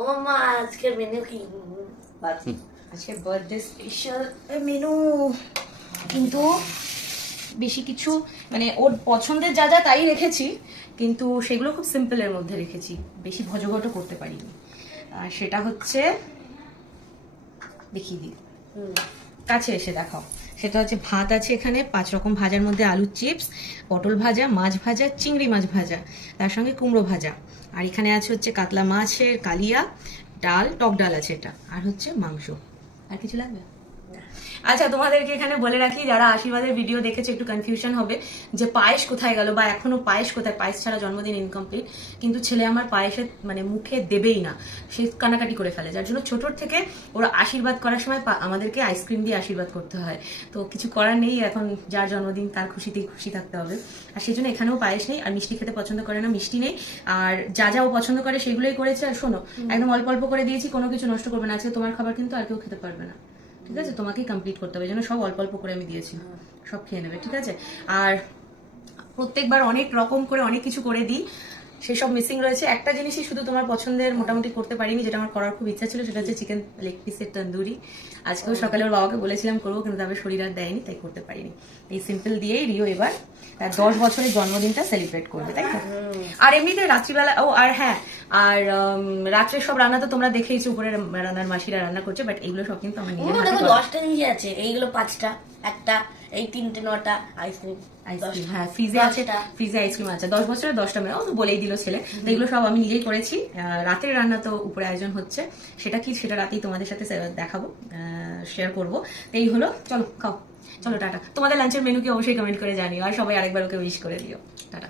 ও মামা আজকের মেনু কি? আজকে বার্থডে স্পেশাল মেনু, কিন্তু বেশি কিছু মানে ওর পছন্দের যা যা তাই রেখেছি, কিন্তু সেগুলো খুব সিম্পলের মধ্যে রেখেছি, বেশি ভজঘট করতে পারিনি। আর সেটা হচ্ছে, দেখিয়ে দিই, কাছে এসে দেখাও। সেটা হচ্ছে ভাত আছে এখানে 5 রকম ভাজার মধ্যে আলুর চিপস, পটল ভাজা, মাছ ভাজা, চিংড়ি মাছ ভাজা, তার সঙ্গে কুমড়ো ভাজা। আর এখানে আছে হচ্ছে কাতলা মাছের কালিয়া, ডাল, টক ডাল আছে এটা, আর হচ্ছে মাংস। আর কিছু লাগবে? আচ্ছা, তোমাদেরকে এখানে বলে রাখি, যারা আশীর্বাদের ভিডিও দেখেছে একটু কনফিউশন হবে যে পায়েস কোথায় গেল বা এখনো পায়েস কোথায়, পায়েস ছাড়া জন্মদিন ইনকমপ্লিট। কিন্তু ছেলে আমার পায়েসের মানে মুখে দেবেই না, সে কানাকাটি করে ফেলে, যার জন্য ছোটোর থেকে ওরা আশীর্বাদ করার সময় আমাদেরকে আইসক্রিম দিয়ে আশীর্বাদ করতে হয়। তো কিছু করার নেই, এখন যার জন্মদিন তার খুশিতেই খুশি থাকতে হবে। আর সেই জন্য এখানেও পায়েস নেই, আর মিষ্টি খেতে পছন্দ করে না, মিষ্টি নেই। আর যা যা ও পছন্দ করে সেগুলোই করেছে। আর শোনো, একদম অল্প অল্প করে দিয়েছি, কোনো কিছু নষ্ট করবে না। আজকে তোমার খাবার কিন্তু আর কেউ খেতে পারবে না, ঠিক আছে? তোমাকেই কমপ্লিট করতে হবে, যেন সব অল্প অল্প করে আমি দিয়েছি, সব খেয়ে নেবে, ঠিক আছে? আর প্রত্যেকবার অনেক রকম করে অনেক কিছু করে দিই, সেসব মিসিং রয়েছে। একটা জিনিসই শুধু তোমার পছন্দের মোটামুটি করতে পারিনি, যেটা আমার করার খুব ইচ্ছা ছিল, সেটা হচ্ছে চিকেন লেগ পিসের তন্দুরি। আজকেও সকালে ওর বাবাকে বলেছিলাম করবো, কিন্তু তাদের শরীর আর দেয়নি, তাই করতে পারিনি। এই সিম্পল দিয়েই রিও এবার তার 10 বছরের জন্মদিনটা সেলিব্রেট করবে, তাই তো? আর এমনিতে রাত্রিবেলা, ও আর হ্যাঁ, আর রাত্রের সব রান্না তো তোমরা দেখেইছো, উপরে রান্নার মাসিরা রান্না করছে, বাট এইগুলো সব কিন্তু আমার নিজের হাতে করা। 10টা জিনিস আছে, এইগুলো 5টা, একটা এই 3টে 9টা আইসক্রিম। আইসক্রিম, হ্যাঁ, ফ্রিজে আছে, ফ্রিজে আইসক্রিম আছে। 10 বছরের 10টা মেয়ে, ও তো বলেই দিল ছেলে। তো এগুলো সব আমি নিজেই করেছি। রাতের রান্না তো উপরে আয়োজন হচ্ছে, সেটা কি সেটা রাতেই তোমাদের সাথে দেখাবো, শেয়ার করবো। এই হলো, চলো খাও, চলো টাটা। তোমাদের লাঞ্চের মেনু কি অবশ্যই কমেন্ট করে জানিও, আর সবাই আরেকবার ওকে উইশ করে দিও। টাটা।